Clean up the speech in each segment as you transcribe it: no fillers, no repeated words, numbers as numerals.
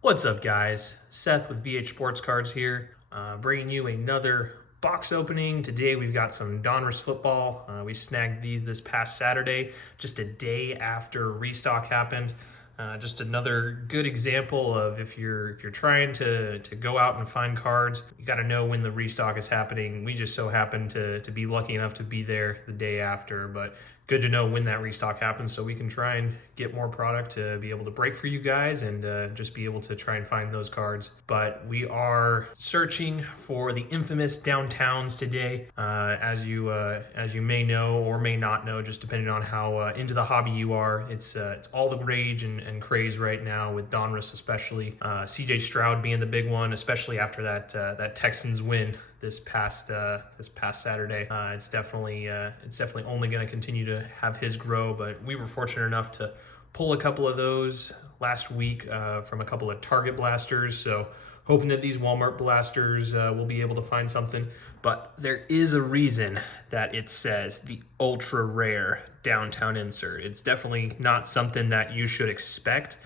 What's up, guys? Seth with VH Sports Cards here, bringing you another box opening. Today we've got some Donruss football. We snagged these this past Saturday, just a day after restock happened. Just another good example of if you're trying to go out and find cards, you got to know when the restock is happening. We just so happened to be lucky enough to be there the day after, but good to know when that restock happens so we can try and get more product to be able to break for you guys and just be able to try and find those cards. But we are searching for the infamous downtowns today. As you may know or may not know, just depending on how into the hobby you are, it's all the rage and craze right now with Donruss, especially CJ Stroud being the big one, especially after that Texans win this past Saturday. It's definitely only going to continue to have his grow. But we were fortunate enough to pull a couple of those last week from a couple of Target blasters. So hoping that these Walmart blasters will be able to find something. But there is a reason that it says the ultra rare downtown insert. It's definitely not something that you should expect,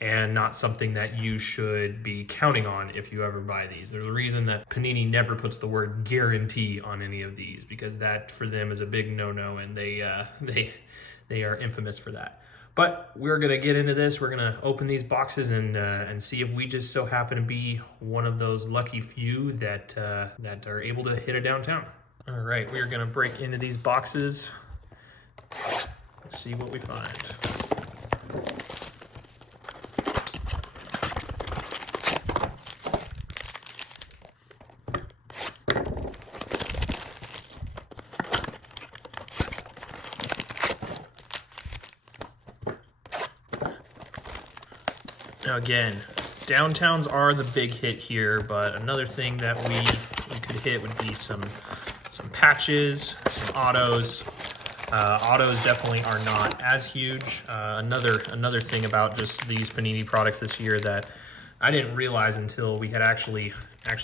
and not something that you should be counting on if you ever buy these. There's a reason that Panini never puts the word guarantee on any of these, because that for them is a big no-no, and they are infamous for that. But we're gonna get into this. We're gonna open these boxes and see if we just so happen to be one of those lucky few that are able to hit a downtown. All right, we are gonna break into these boxes. Let's see what we find. Now again, downtowns are the big hit here, but another thing that we could hit would be some patches, some autos. Autos definitely are not as huge. Another thing about just these Panini products this year that I didn't realize until we had actually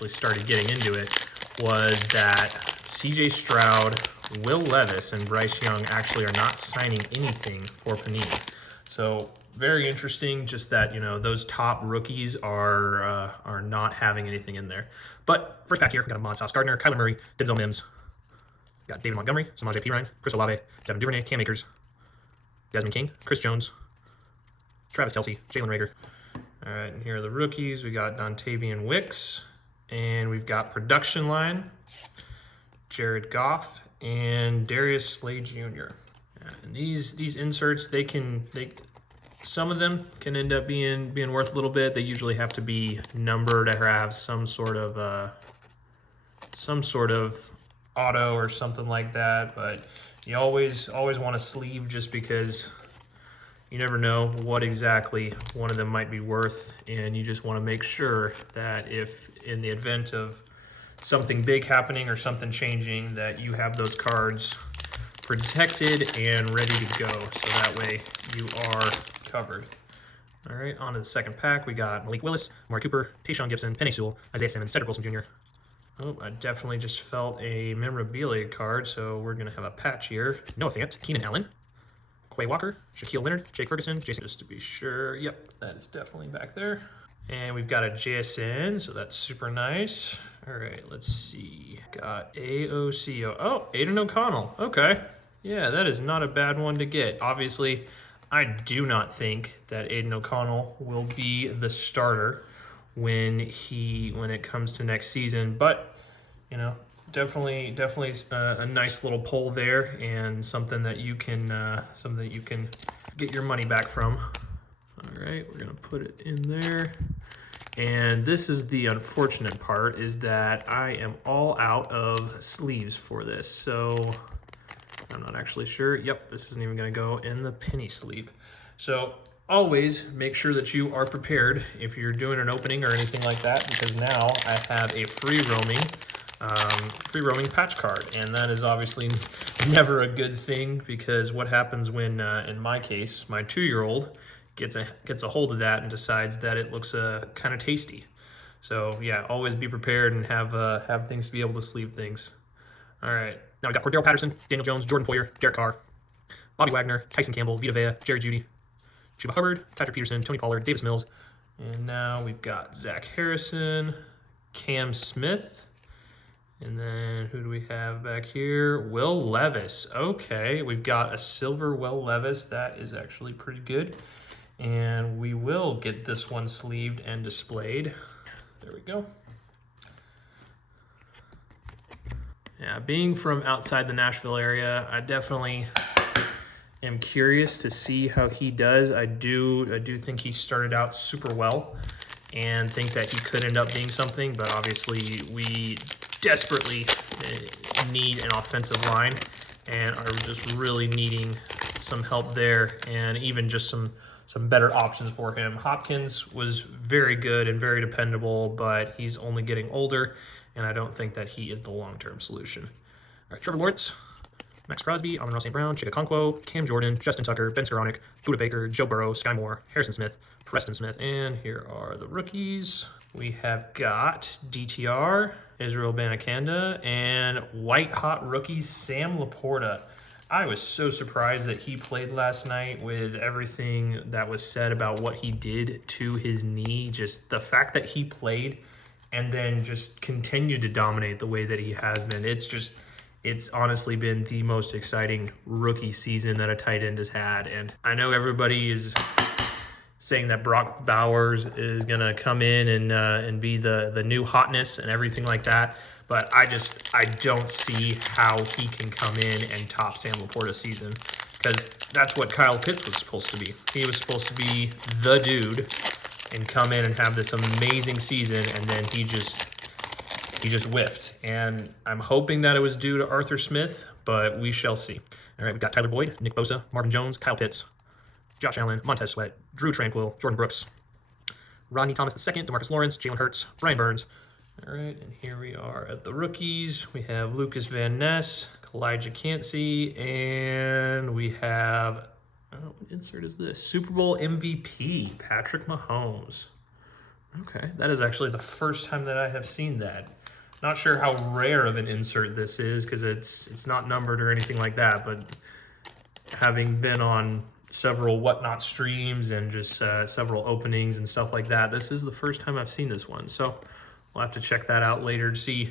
started getting into it was that CJ Stroud, Will Levis, and Bryce Young actually are not signing anything for Panini. So very interesting, just that, those top rookies are not having anything in there. But first pack here, we got Ahmad Sauce Gardner, Kyler Murray, Denzel Mims, we got David Montgomery, Samaje Perine, Chris Olave, Devin Duvernay, Cam Akers, Desmond King, Chris Jones, Travis Kelce, Jalen Rager. All right, and here are the rookies. We got Dontavian Wicks, and we've got production line, Jared Goff, and Darius Slay Jr. And these inserts, some of them can end up being worth a little bit. They usually have to be numbered or have some sort of auto or something like that. But you always want a sleeve, just because you never know what exactly one of them might be worth, and you just want to make sure that if in the event of something big happening or something changing, that you have those cards protected and ready to go, so that way you are covered. All right, on to the second pack. We got Malik Willis, Amari Cooper, Tayshaun Gibson, Penei Sewell, Isaiah Simmons, Cedric Wilson Jr. Oh, I definitely just felt a memorabilia card, so we're going to have a patch here. Noah Fant, Keenan Allen, Quay Walker, Shaquille Leonard, Jake Ferguson, Jason, just to be sure. Yep, that is definitely back there. And we've got a JSN, so that's super nice. All right, let's see. Got AOCO. Oh, Aiden O'Connell. Okay. Yeah, that is not a bad one to get. Obviously, I do not think that Aiden O'Connell will be the starter when it comes to next season, but definitely a nice little pull there, and something that you can get your money back from. All right, we're gonna put it in there. And this is the unfortunate part, is that I am all out of sleeves for this, so I'm not actually sure. Yep, this isn't even gonna go in the penny sleeve. So always make sure that you are prepared if you're doing an opening or anything like that, because now I have a free roaming patch card, and that is obviously never a good thing, because what happens when, in my case, my 2-year-old gets a hold of that and decides that it looks kind of tasty. So yeah, always be prepared and have things to be able to sleeve things. All right, now we got Cordero Patterson, Daniel Jones, Jordan Poyer, Derek Carr, Bobby Wagner, Tyson Campbell, Vita Vea, Jerry Jeudy, Chuba Hubbard, Patrick Peterson, Tony Pollard, Davis Mills. And now we've got Zach Harrison, Cam Smith. And then who do we have back here? Will Levis. Okay, we've got a silver Will Levis. That is actually pretty good. And we will get this one sleeved and displayed. There we go. Yeah, being from outside the Nashville area, I definitely am curious to see how he does. I do think he started out super well and think that he could end up being something, but obviously we desperately need an offensive line and are just really needing some help there, and even just some better options for him. Hopkins was very good and very dependable, but he's only getting older, and I don't think that he is the long-term solution. All right, Trevor Lawrence, Max Crosby, Amon-Ra St. Brown, Chika Okonkwo, Cam Jordan, Justin Tucker, Ben Skoranek, Buda Baker, Joe Burrow, Sky Moore, Harrison Smith, Preston Smith, and here are the rookies. We have got DTR, Israel Banakanda, and white-hot rookies Sam Laporta. I was so surprised that he played last night with everything that was said about what he did to his knee. Just the fact that he played and then just continued to dominate the way that he has been. It's honestly been the most exciting rookie season that a tight end has had. And I know everybody is saying that Brock Bowers is going to come in and be the new hotness and everything like that. But I don't see how he can come in and top Sam Laporta's season, because that's what Kyle Pitts was supposed to be. He was supposed to be the dude and come in and have this amazing season, and then he just whiffed. And I'm hoping that it was due to Arthur Smith, but we shall see. All right, we've got Tyler Boyd, Nick Bosa, Marvin Jones, Kyle Pitts, Josh Allen, Montez Sweat, Drew Tranquill, Jordan Brooks, Rodney Thomas II, DeMarcus Lawrence, Jalen Hurts, Brian Burns. All right, and here we are at the rookies. We have Lucas Van Ness, Kalijah Cansey, and we have, what insert is this? Super Bowl MVP, Patrick Mahomes. Okay, that is actually the first time that I have seen that. Not sure how rare of an insert this is, because it's not numbered or anything like that, but having been on several Whatnot streams and just several openings and stuff like that, this is the first time I've seen this one. So we'll have to check that out later to see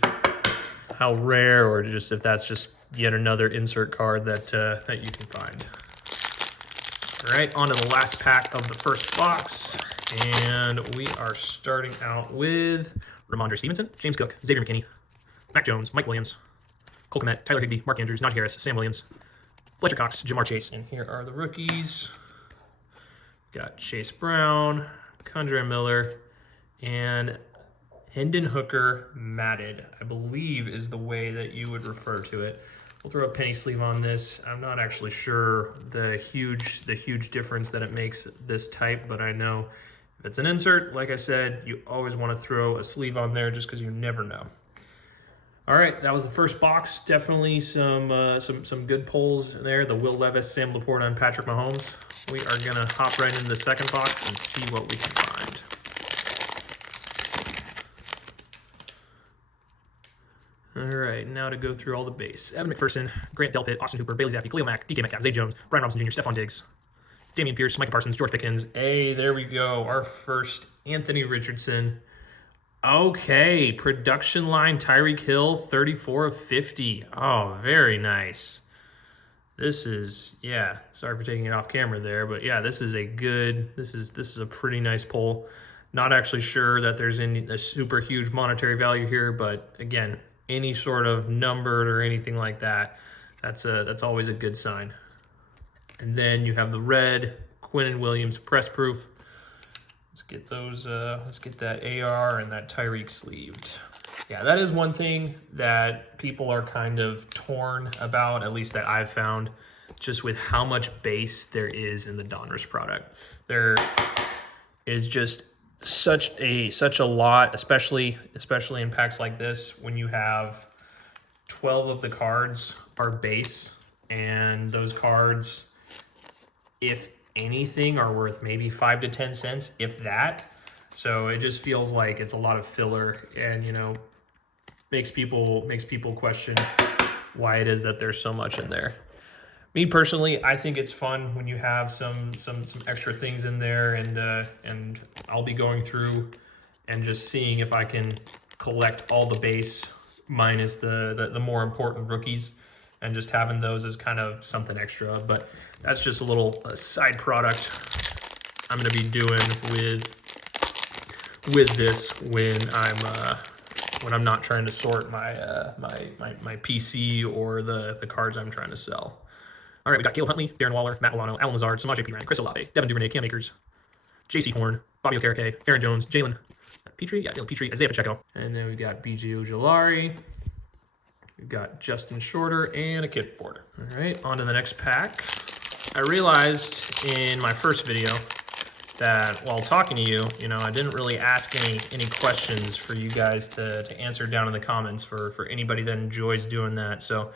how rare, or just if that's just yet another insert card that you can find. All right, on to the last pack of the first box, and we are starting out with Ramondre Stevenson, James Cook, Xavier McKinney, Mac Jones, Mike Williams, Cole Kmet, Tyler Higbee, Mark Andrews, Najee Harris, Sam Williams, Fletcher Cox, Jamar Chase, and here are the rookies. Got Chase Brown, Kondre Miller, and Hendon Hooker matted, I believe is the way that you would refer to it. We'll throw a penny sleeve on this. I'm not actually sure the huge difference that it makes this type, but I know if it's an insert, like I said, you always want to throw a sleeve on there just because you never know. All right, that was the first box. Definitely some good pulls there. The Will Levis, Sam Laporta, and Patrick Mahomes. We are gonna hop right into the second box and see what we can find. All right, now to go through all the base. Evan McPherson, Grant Delpit, Austin Hooper, Bailey Zappi, Khalil Mack, DK Metcalf, Zay Jones, Brian Robinson Jr., Stephon Diggs, Damian Pierce, Micah Parsons, George Pickens. Hey, there we go. Our first Anthony Richardson. Okay, production line, Tyreek Hill, 34 of 50. Oh, very nice. This is, yeah, sorry for taking it off camera there, but yeah, this is a pretty nice pull. Not actually sure that there's a super huge monetary value here, but again, any sort of numbered or anything like that, that's always a good sign. And then you have the red Quinnen Williams press proof. Let's get those. Let's get that AR and that Tyreek sleeved. Yeah, that is one thing that people are kind of torn about, at least that I've found, just with how much base there is in the Donruss product. There is just such a lot, especially in packs like this, when you have 12 of the cards are base, and those cards, if anything, are worth maybe 5 to 10 cents, if that. So it just feels like it's a lot of filler, and makes people question why it is that there's so much in there. Me personally, I think it's fun when you have some extra things in there, and I'll be going through and just seeing if I can collect all the base minus the more important rookies, and just having those as kind of something extra. But that's just a little side product I'm going to be doing with this when I'm not trying to sort my my PC or the cards I'm trying to sell. All right, we got Caleb Huntley, Darren Waller, Matt Milano, Alan Lazard, Samaje Perine, Chris Olave, Devin Duvernay, Cam Akers, J.C. Horn, Bobby Okereke, Aaron Jones, Jalen Petrie, Jalen Petrie, Isaiah Pacheco. And then we've got B.J. Ojolari. We've got Justin Shorter and a kid board. All right, on to the next pack. I realized in my first video that while talking to you, I didn't really ask any questions for you guys to answer down in the comments for anybody that enjoys doing that. So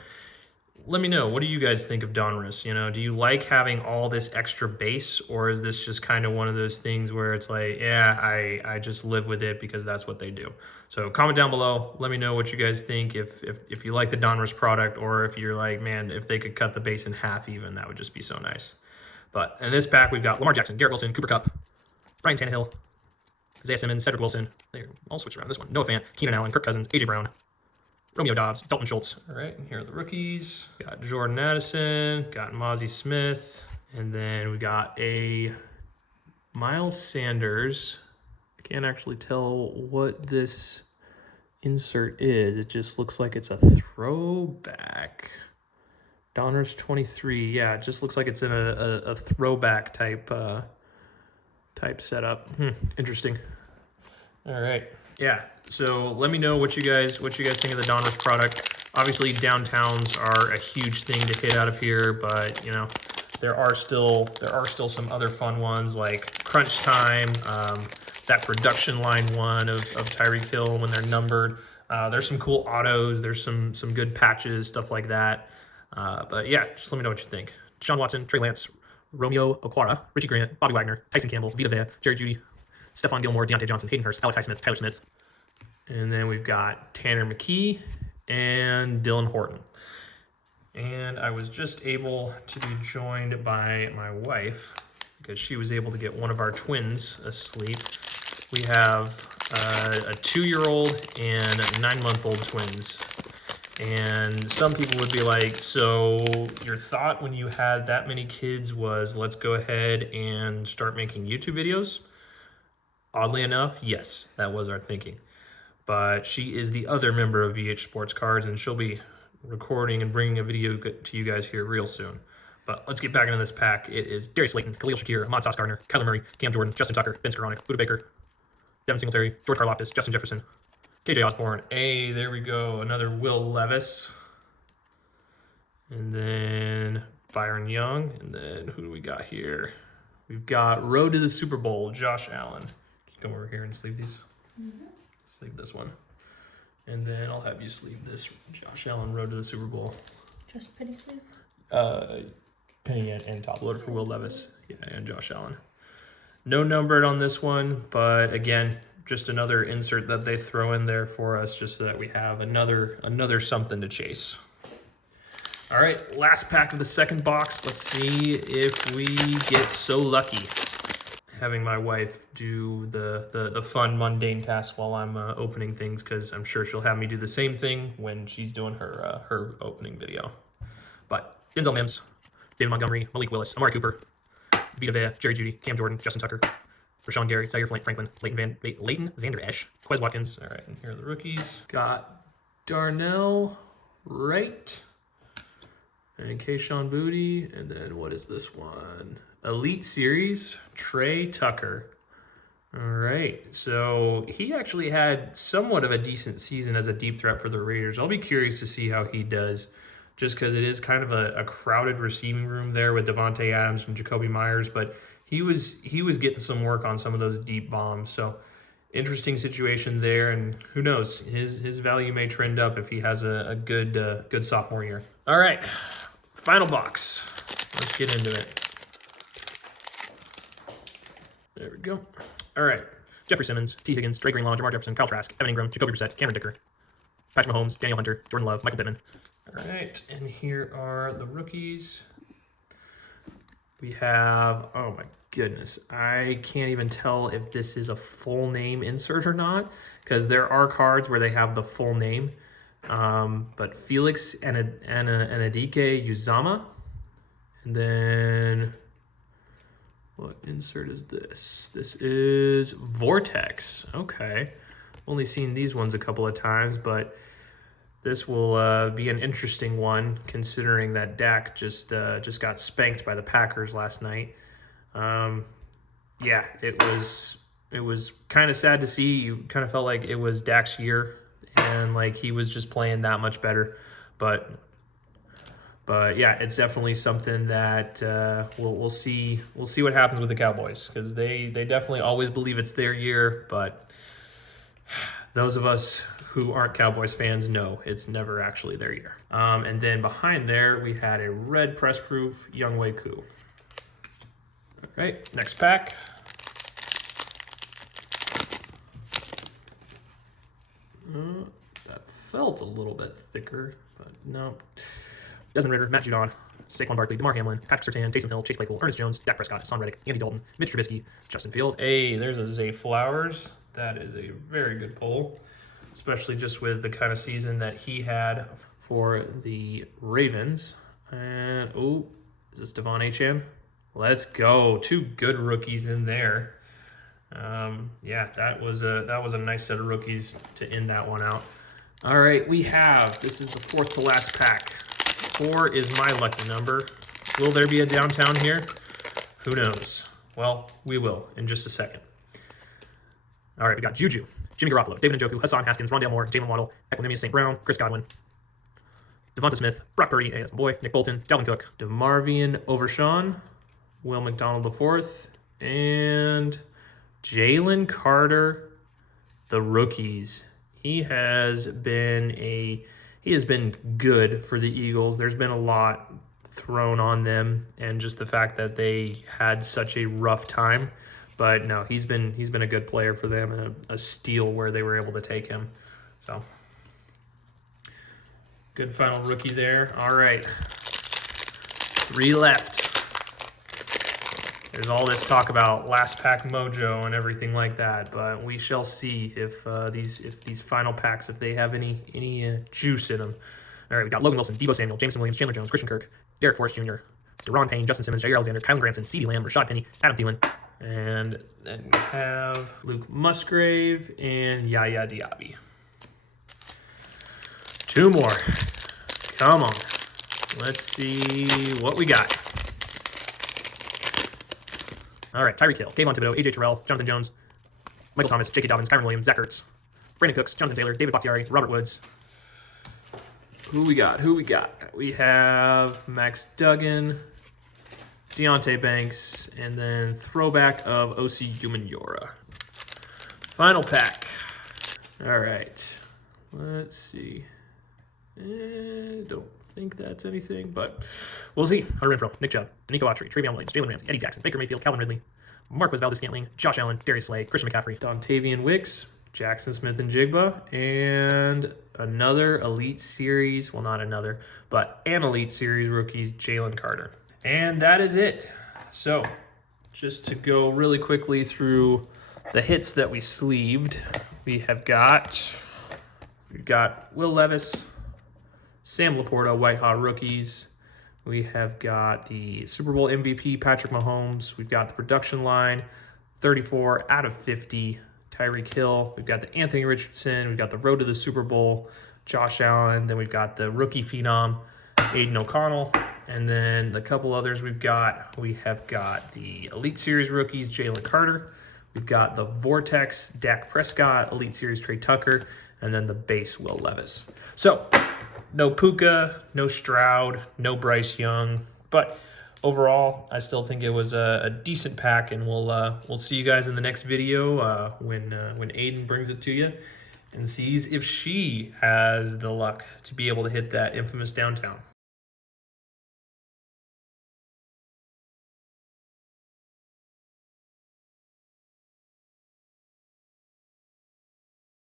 let me know, what do you guys think of Donruss? Do you like having all this extra base, or is this just kind of one of those things where it's like, yeah, I just live with it because that's what they do? So comment down below, let me know what you guys think, if you like the Donruss product, or if you're like, man, if they could cut the base in half even, that would just be so nice. But in this pack, we've got Lamar Jackson, Garrett Wilson, Cooper Kupp, Brian Tannehill, Isaiah Simmons, Cedric Wilson. They're all switched around this one. Noah Fant, Keenan Allen, Kirk Cousins, A.J. Brown, Romeo Dobbs, Dalton Schultz. All right, and here are the rookies. Got Jordan Addison, got Mozzie Smith, and then we got a Miles Sanders. I can't actually tell what this insert is. It just looks like it's a throwback. Donruss 23. Yeah, it just looks like it's in a throwback type setup. Interesting. All right. Yeah, so let me know what you guys think of the Donruss product. Obviously, downtowns are a huge thing to hit out of here, but there are still some other fun ones like Crunch Time, that production line one of Tyreek Hill when they're numbered. There's some cool autos. There's some good patches, stuff like that. But yeah, just let me know what you think. Deshaun Watson, Trey Lance, Romeo Okwara, Richie Grant, Bobby Wagner, Tyson Campbell, Vita Vea, Jerry Jeudy, Stephon Gilmore, Deontay Johnson, Hayden Hurst, Alex Highsmith, Tyler Smith. And then we've got Tanner McKee and Dylan Horton. And I was just able to be joined by my wife because she was able to get one of our twins asleep. We have a 2-year-old and 9-month-old twins. And some people would be like, so your thought when you had that many kids was, let's go ahead and start making YouTube videos? Oddly enough, yes, that was our thinking. But she is the other member of VH Sports Cards, and she'll be recording and bringing a video to you guys here real soon. But let's get back into this pack. It is Darius Slayton, Khalil Shakir, Ahmad Sauce Gardner, Kyler Murray, Cam Jordan, Justin Tucker, Ben Skoranek, Buda Baker, Devin Singletary, George Karlaftis, Justin Jefferson, KJ Osborne. Hey, there we go. Another Will Levis. And then Byron Young. And then who do we got here? We've got Road to the Super Bowl, Josh Allen. Can you come over here and sleeve these? Sleeve this one. And then I'll have you sleeve this Josh Allen Road to the Super Bowl. Just penny sleeve? Penny and top loader for Will Levis. Yeah, and Josh Allen. No numbered on this one, but again, just another insert that they throw in there for us just so that we have another something to chase. All right, last pack of the second box. Let's see if we get so lucky. Having my wife do the fun, mundane task while I'm opening things, because I'm sure she'll have me do the same thing when she's doing her opening video. But Denzel Mims, David Montgomery, Malik Willis, Amari Cooper, Vita Vea, Jerry Jeudy, Cam Jordan, Justin Tucker, Rashawn Gary, Zaire Franklin, Leighton Vander Esch, Quez Watkins. All right, and here are the rookies. Got Darnell Wright and Kayshawn Booty, and then what is this one? Elite Series, Trey Tucker. All right, so he actually had somewhat of a decent season as a deep threat for the Raiders. I'll be curious to see how he does, just because it is kind of a crowded receiving room there with Devontae Adams and Jacoby Myers, but he was getting some work on some of those deep bombs. So interesting situation there, and who knows, his value may trend up if he has a good sophomore year. All right, final box. Let's get into it. There we go. All right. Jeffrey Simmons, T. Higgins, Drake Greenlaw, Jamar Jefferson, Kyle Trask, Evan Ingram, Jacoby Brissett, Cameron Dicker, Patrick Mahomes, Daniel Hunter, Jordan Love, Michael Pittman. All right, and here are the rookies. We have, oh my goodness, I can't even tell if this is a full name insert or not, because there are cards where they have the full name. But Felix Anadike Uzama. And then, what insert is this? This is Vortex. Okay. Only seen these ones a couple of times, but this will be an interesting one, considering that Dak just got spanked by the Packers last night. Yeah, it was kind of sad to see. You kind of felt like it was Dak's year, and like he was just playing that much better. But yeah, it's definitely something that we'll see. We'll see what happens with the Cowboys, because they definitely always believe it's their year, but those of us who aren't Cowboys fans know it's never actually their year. And then behind there, we had a red press proof Younghoe Koo. All right, next pack. That felt a little bit thicker, but no. Desmond Ridder, Matt Judon, Saquon Barkley, DeMar Hamlin, Patrick Surtain, Taysom Hill, Chase Claypool, Ernest Jones, Dak Prescott, Son Reddick, Andy Dalton, Mitch Trubisky, Justin Fields. Hey, there's a Zay Flowers. That is a very good pull, especially just with the kind of season that he had for the Ravens. And, oh, is this Devon Achane? Let's go. 2 good rookies in there. Yeah, that was a nice set of rookies to end that one out. All right, this is the 4th to last pack. 4 is my lucky number. Will there be a downtown here? Who knows? Well, we will in just a second. All right, we got Juju, Jimmy Garoppolo, David Njoku, Hassan Haskins, Rondale Moore, Jalen Waddle, Equanimous St. Brown, Chris Godwin, Devonta Smith, Brock Purdy, that's my boy, Nick Bolton, Dalvin Cook, DeMarvion Overshawn, Will McDonald IV, and Jalen Carter, the rookies. He has been good for the Eagles. There's been a lot thrown on them, and just the fact that they had such a rough time. But no, he's been a good player for them, and a steal where they were able to take him. So good final rookie there. All right, 3 left. There's all this talk about last pack mojo and everything like that, but we shall see if these final packs, if they have any juice in them. All right, we got Logan Wilson, Deebo Samuel, Jameson Williams, Chandler Jones, Christian Kirk, Derek Forrest Jr., Deron Payne, Justin Simmons, Jair Alexander, Kylan Granson, CeeDee Lamb, Rashad Penny, Adam Thielen, and then we have Luke Musgrave and Yaya Diaby. 2 more. Come on. Let's see what we got. All right, Tyreek Hill, Kayvon Thibodeau, AJ Terrell, Jonathan Jones, Michael Thomas, J.K. Dobbins, Kyron Williams, Zach Ertz, Brandon Cooks, Jonathan Taylor, David Bakhtiari, Robert Woods. Who we got? We have Max Duggan, Deontay Banks, and then throwback of O.C. Umenyiora. Final pack. All right, let's see. Don't think that's anything, but we'll see. Hunter Renfrow, Nick Chubb, Nico Autry, Travion Williams, Jalen Ramsey, Eddie Jackson, Baker Mayfield, Calvin Ridley, Marquez Valdez-Scantling, Josh Allen, Darius Slay, Christian McCaffrey, Dontavian Wicks, Jackson Smith-Njigba, and another Elite Series, well, not another, but an Elite Series rookies, Jalen Carter. And that is it. So just to go really quickly through the hits that we sleeved, we've got Will Levis, Sam Laporta, White Hot rookies. We have got the Super Bowl MVP, Patrick Mahomes. We've got the production line, 34 out of 50, Tyreek Hill. We've got the Anthony Richardson. We've got the road to the Super Bowl, Josh Allen. Then we've got the rookie phenom, Aiden O'Connell. And then the couple others we have got the Elite Series rookies, Jalen Carter. We've got the Vortex, Dak Prescott, Elite Series, Trey Tucker, and then the base, Will Levis. So no Puka, no Stroud, no Bryce Young, but overall, I still think it was a decent pack, and we'll see you guys in the next video when Aiden brings it to you and sees if she has the luck to be able to hit that infamous downtown.